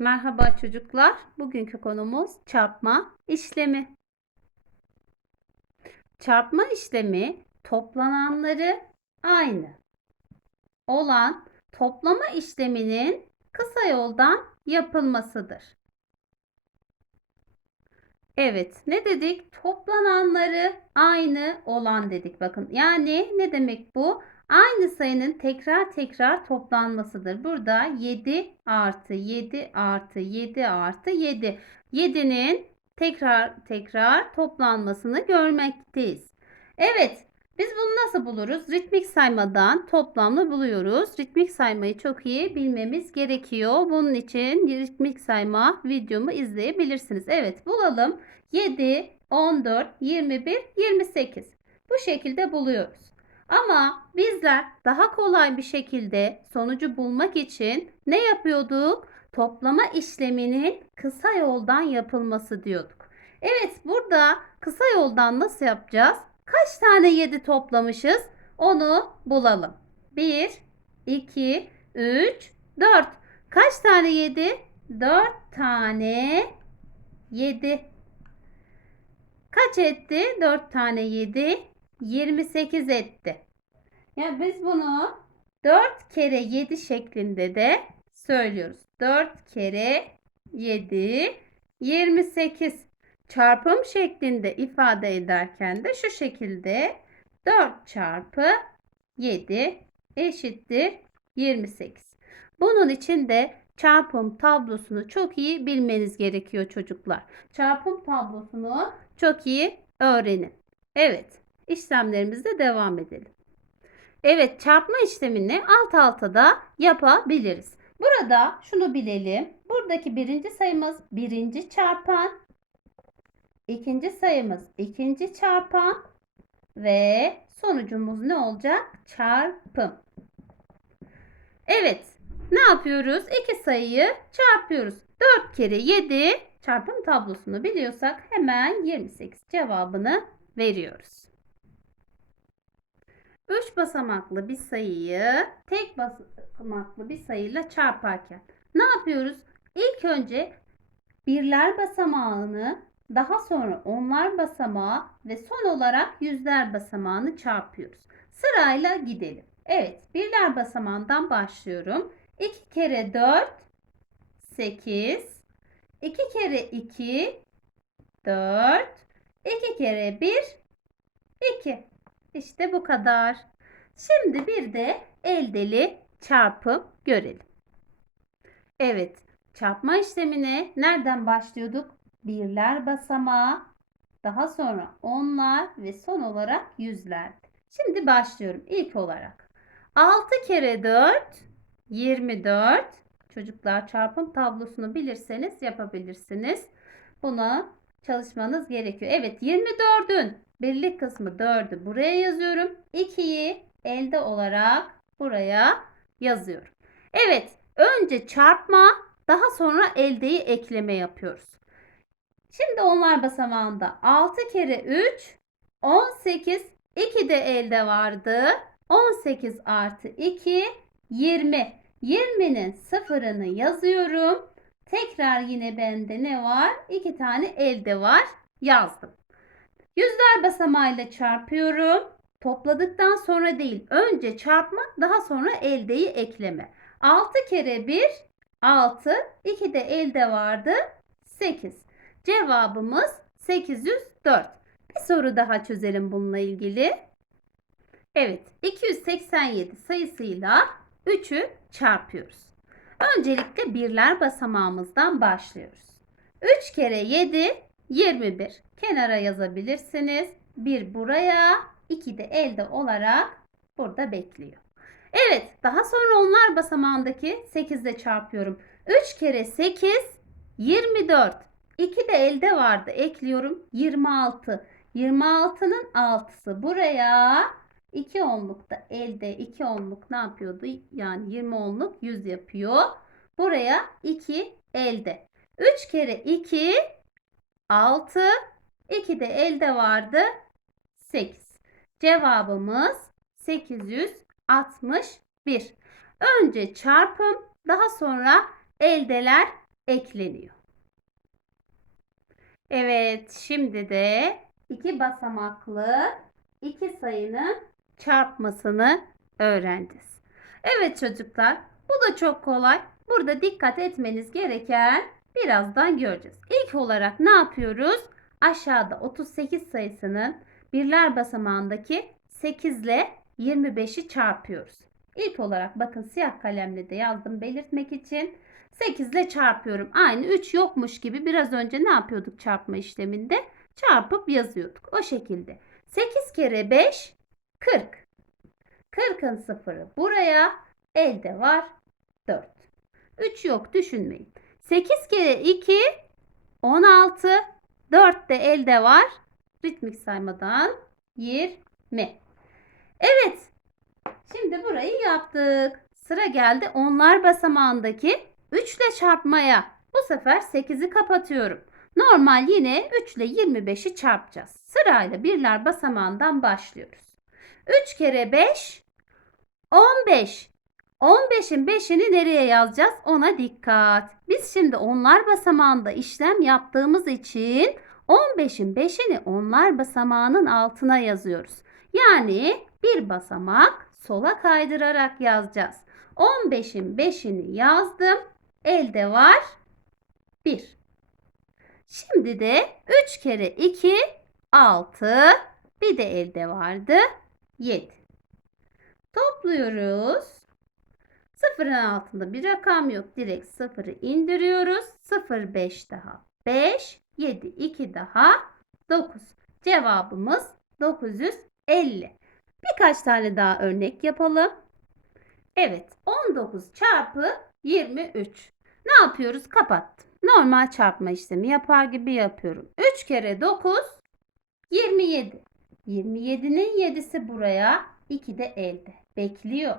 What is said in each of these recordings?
Merhaba çocuklar. Bugünkü konumuz çarpma işlemi. Çarpma işlemi toplananları aynı olan toplama işleminin kısa yoldan yapılmasıdır. Evet, ne dedik? Toplananları aynı olan dedik. Bakın, yani ne demek bu? Aynı sayının tekrar tekrar toplanmasıdır. Burada 7 artı 7 artı 7 artı 7. 7'nin tekrar tekrar toplanmasını görmekteyiz. Evet, biz bunu nasıl buluruz? Ritmik saymadan toplamlı buluyoruz. Ritmik saymayı çok iyi bilmemiz gerekiyor. Bunun için ritmik sayma videomu izleyebilirsiniz. Evet, bulalım. 7, 14, 21, 28. Bu şekilde buluyoruz. Ama bizler daha kolay bir şekilde sonucu bulmak için ne yapıyorduk? Toplama işleminin kısa yoldan yapılması diyorduk. Evet burada kısa yoldan nasıl yapacağız? Kaç tane 7 toplamışız? Onu bulalım. 1, 2, 3, 4. Kaç tane 7? 4 tane 7. Kaç etti? 4 tane 7. 28 etti. Ya biz bunu 4 kere 7 şeklinde de söylüyoruz. 4 kere 7 28 çarpım şeklinde ifade ederken de şu şekilde 4 çarpı 7 eşittir 28. Bunun için de çarpım tablosunu çok iyi bilmeniz gerekiyor çocuklar. Çarpım tablosunu çok iyi öğrenin. Evet, işlemlerimize devam edelim. Evet, çarpma işlemini alt alta da yapabiliriz. Burada şunu bilelim. Buradaki birinci sayımız birinci çarpan, ikinci sayımız ikinci çarpan ve sonucumuz ne olacak? Çarpım. Evet, ne yapıyoruz? İki sayıyı çarpıyoruz. 4 kere 7 çarpım tablosunu biliyorsak hemen 28 cevabını veriyoruz. 3 basamaklı bir sayıyı tek basamaklı bir sayıyla çarparken ne yapıyoruz? İlk önce birler basamağını daha sonra onlar basamağı ve son olarak yüzler basamağını çarpıyoruz. Sırayla gidelim. Evet, birler basamağından başlıyorum. 2 kere 4 8 2 kere 2 4 2 kere 1 2 İşte bu kadar. Şimdi bir de eldeli çarpım görelim. Evet, çarpma işlemine nereden başlıyorduk? Birler basamağı, daha sonra onlar ve son olarak yüzler. Şimdi başlıyorum ilk olarak. 6 kere 4 24. Çocuklar çarpım tablosunu bilirseniz yapabilirsiniz. Buna çalışmanız gerekiyor. Evet 24'ün birlik kısmı 4'ü buraya yazıyorum. 2'yi elde olarak buraya yazıyorum. Evet önce çarpma daha sonra eldeyi ekleme yapıyoruz. Şimdi onlar basamağında 6 kere 3 18 2 de elde vardı. 18 artı 2 20. 20'nin sıfırını yazıyorum. Tekrar yine bende ne var? 2 tane elde var. Yazdım. Yüzler basamağıyla çarpıyorum. Topladıktan sonra değil. Önce çarpma daha sonra eldeyi ekleme. 6 kere 1 6. 2 de elde vardı. 8. Cevabımız 804. Bir soru daha çözelim bununla ilgili. Evet 287 sayısıyla 3'ü çarpıyoruz. Öncelikle birler basamağımızdan başlıyoruz. 3 kere 7 21. Kenara yazabilirsiniz. 1 buraya, 2 de elde olarak burada bekliyor. Evet, daha sonra onlar basamağındaki 8 ile çarpıyorum. 3 kere 8 24. 2 de elde vardı. Ekliyorum 26. 26'nın 6'sı buraya. 2 onluk da elde 2 onluk ne yapıyordu? Yani 20 onluk 100 yapıyor. Buraya 2 elde. 3 kere 2 6. 2 de elde vardı. 8. Cevabımız 861. Önce çarpım daha sonra eldeler ekleniyor. Evet, şimdi de iki basamaklı iki sayının çarpmasını öğreneceğiz. Evet çocuklar, bu da çok kolay. Burada dikkat etmeniz gereken birazdan göreceğiz. İlk olarak ne yapıyoruz? Aşağıda 38 sayısının birler basamağındaki 8 ile 25'i çarpıyoruz. İlk olarak bakın siyah kalemle de yazdım belirtmek için. 8 ile çarpıyorum. Aynı 3 yokmuş gibi biraz önce ne yapıyorduk çarpma işleminde? Çarpıp yazıyorduk. O şekilde. 8 kere 5 40. 40'ın sıfırı buraya. Elde var 4. 3 yok düşünmeyin. 8 kere 2 16. 4 de elde var. Ritmik saymadan 20. Evet. Şimdi burayı yaptık. Sıra geldi onlar basamağındaki 3 ile çarpmaya. Bu sefer 8'i kapatıyorum. Normal yine 3 ile 25'i çarpacağız. Sırayla birler basamağından başlıyoruz. 3 kere 5 15. 15'in 5'ini nereye yazacağız? Ona dikkat. Biz şimdi onlar basamağında işlem yaptığımız için 15'in 5'ini onlar basamağının altına yazıyoruz. Yani bir basamak sola kaydırarak yazacağız. 15'in 5'ini yazdım. Elde var 1. Şimdi de 3 kere 2 6. Bir de elde vardı 7. Topluyoruz. Sıfırın altında bir rakam yok. Direkt sıfırı indiriyoruz. 0 5 daha 5. 7 2 daha 9. Cevabımız 950. Birkaç tane daha örnek yapalım. Evet 19 çarpı 23. Ne yapıyoruz? Kapattım. Normal çarpma işlemi yapar gibi yapıyorum. 3 kere 9 27. 27'nin 7'si buraya 2 de elde. Bekliyor.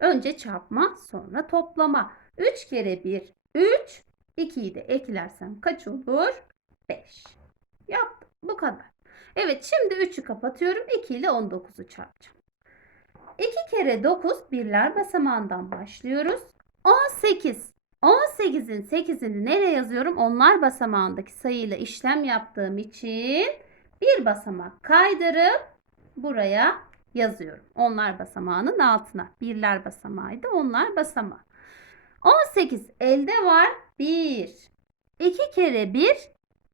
Önce çarpma sonra toplama. 3 kere 1 3. 2'yi de eklersem kaç olur? 5. Yaptım. Bu kadar. Evet şimdi 3'ü kapatıyorum. 2 ile 19'u çarpacağım. 2 kere 9 birler basamağından başlıyoruz. 18. 18'in 8'ini nereye yazıyorum? Onlar basamağındaki sayıyla işlem yaptığım için bir basamak kaydırıp buraya yazıyorum. Onlar basamağının altına. Birler basamağıydı. Onlar basamağı. 18 elde var. 1. 2 kere 1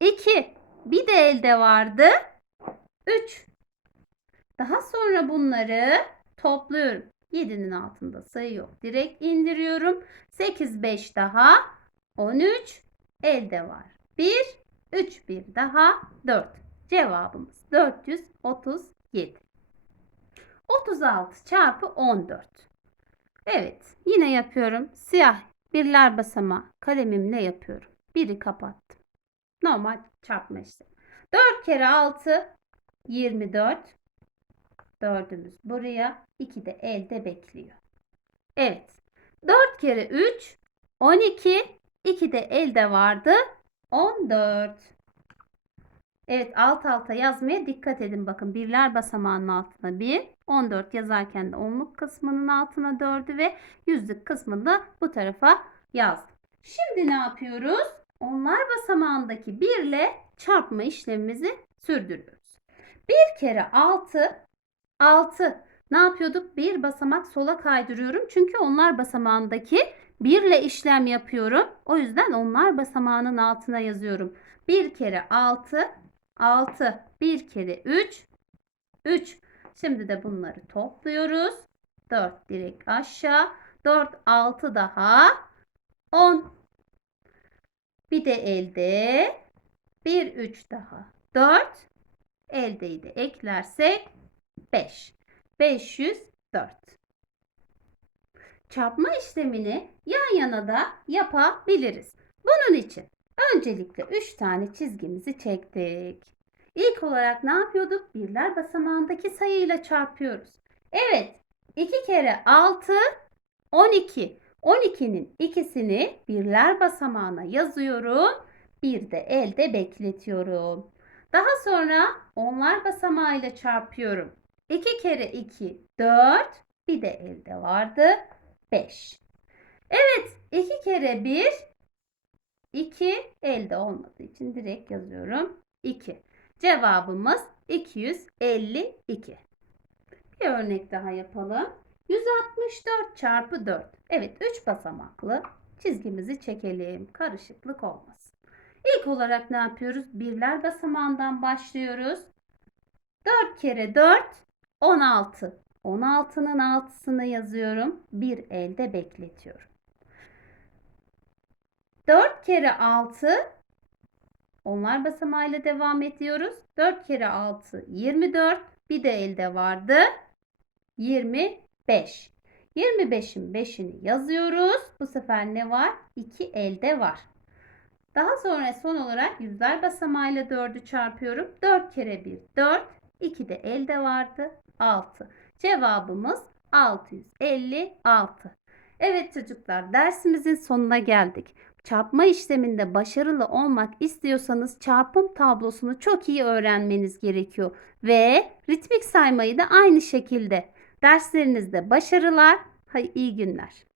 2. Bir de elde vardı. 3. Daha sonra bunları topluyorum. 7'nin altında sayı yok. Direkt indiriyorum. 8 5 daha 13 elde var. 1 3 1 daha 4. Cevabımız 437. 36 çarpı 14. Evet yine yapıyorum. Siyah birler basamağı kalemimle yapıyorum. Biri kapattım. Normal çarpma işlemi. 4 kere 6 24. Dördümüz buraya. 2 de elde bekliyor. Evet. 4 kere 3 12. 2 de elde vardı. 14. Evet alt alta yazmaya dikkat edin. Bakın birler basamağının altına 1. 14 yazarken de onluk kısmının altına 4'ü ve yüzlük kısmını da bu tarafa yazdım. Şimdi ne yapıyoruz? Onlar basamağındaki 1 ile çarpma işlemimizi sürdürüyoruz. 1 kere 6 6. Ne yapıyorduk? Bir basamak sola kaydırıyorum. Çünkü onlar basamağındaki 1 ile işlem yapıyorum. O yüzden onlar basamağının altına yazıyorum. 1 kere 6 6. 1 kere 3 3. Şimdi de bunları topluyoruz. 4 direkt aşağı. 4 6 daha 10. Bir de elde 1 3 daha 4. Eldeyi de eklersek 5. 504. Çarpma işlemini yan yana da yapabiliriz. Bunun için öncelikle 3 tane çizgimizi çektik. İlk olarak ne yapıyorduk? Birler basamağındaki sayıyla çarpıyoruz. Evet. 2 kere 6 12. 12'nin ikisini birler basamağına yazıyorum. Bir de elde bekletiyorum. Daha sonra onlar basamağıyla çarpıyorum. 2 kere 2 4. Bir de elde vardı 5. Evet 2 kere 1 2. Elde olmadığı için direkt yazıyorum. 2. Cevabımız 252. Bir örnek daha yapalım. 164 çarpı 4. Evet 3 basamaklı çizgimizi çekelim. Karışıklık olmasın. İlk olarak ne yapıyoruz? Birler basamağından başlıyoruz. 4 kere 4 16. 16'nın altısını yazıyorum. Bir elde bekletiyorum. 4 kere 6 onlar basamağıyla devam ediyoruz. 4 kere 6 24. Bir de elde vardı. 25. 25'in 5'ini yazıyoruz. Bu sefer ne var? 2 elde var. Daha sonra son olarak yüzler basamağıyla 4'ü çarpıyorum. 4 kere 1 4. 2 de elde vardı. 6. Cevabımız 656. Evet çocuklar dersimizin sonuna geldik. Çarpma işleminde başarılı olmak istiyorsanız çarpım tablosunu çok iyi öğrenmeniz gerekiyor. Ve ritmik saymayı da aynı şekilde. Derslerinizde başarılar, iyi günler.